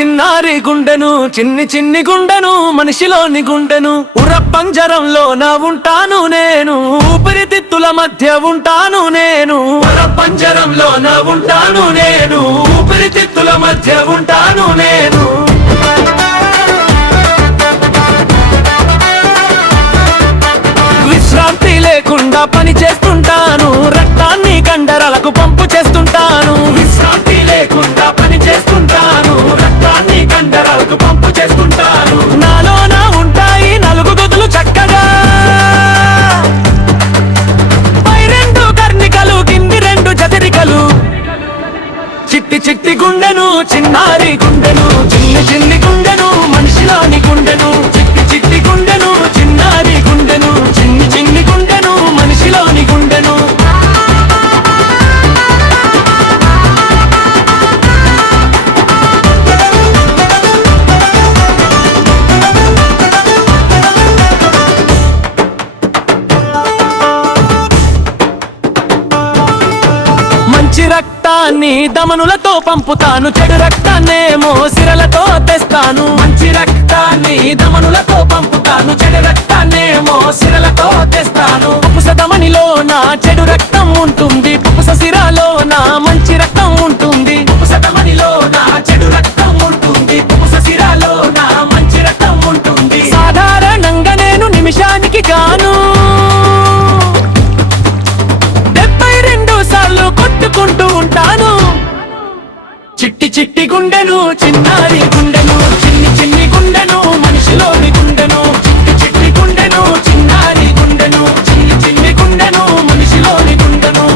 చిన్నారి గుండెను చిన్ని చిన్ని గుండెను మనిషిలోని గుండెను ఉరపంజరంలో నా ఉంటాను నేను ఊపిరితిత్తుల మధ్య ఉంటాను నేను ఉరపంజరంలో నా ఉంటాను నేను ఊపిరితిత్తుల మధ్య ఉంటాను నేను విశ్రాంతి లేకుండా పని చేస్తుంటాను రక్తాన్ని కండరాలకు పంపు చేస్తుంటాను విశ్రాంతి లేకుండా పని చేస్తుంటాను రక్తాన్ని కండరాలకు పంపు చేస్తుంటాను నాలో నా ఉంటాయి నాలుగు గదులు చక్కగా పై రెండు కర్ణికలు కింది రెండు జతిరికలు చిట్టి చిట్టి గుండెను చిన్నారి గుండెను చిన్ని చిన్ని గుండెను మనిషిలోని గుండెను చిట్టి చిట్టి గుండెను చిన్నారి గుండెను చిన్ని చిన్ని గుండెను మనిషిలోని గుండెను మంచి రక్తాన్ని దమనులతో పంపుతాను చెడు రక్తాన్నేమో సిరలతో తెస్తాను మంచి రక్తాన్ని దమనులతో పంపుతాను చెడు రక్తాన్నేమో సిరలతో తెస్తాను పుపుస దమనిలో నా చెడు రక్తం ఉంటుంది పుపుస సిరలో నా మంచి రక్తం ఉంటుంది పుపుస దమనిలో నా చెడు రక్తం ఉంటుంది పుపుస సిరలో నా మంచి రక్తం ఉంటుంది సాధారణంగా నేను నిమిషానికి గాను 72 సార్లు కొట్టుకుంటూ ఉంటాను చిట్టి చిట్టి గుండెను చిన్నారి గుండెను చిన్ని చిన్ని గుండెను మనిషిలోని గుండెను చిట్టి చిట్టి గుండెను చిన్నారి గుండెను చిన్ని చిన్ని గుండెను మనిషిలోని గుండెను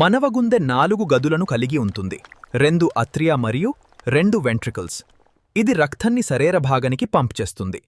మనవగుందె 4 గదులను కలిగి ఉంటుంది 2 అత్రియా మరియు 2 వెంట్రికల్స్ ఇది రక్తాన్ని శరీర భాగానికి పంప్ చేస్తుంది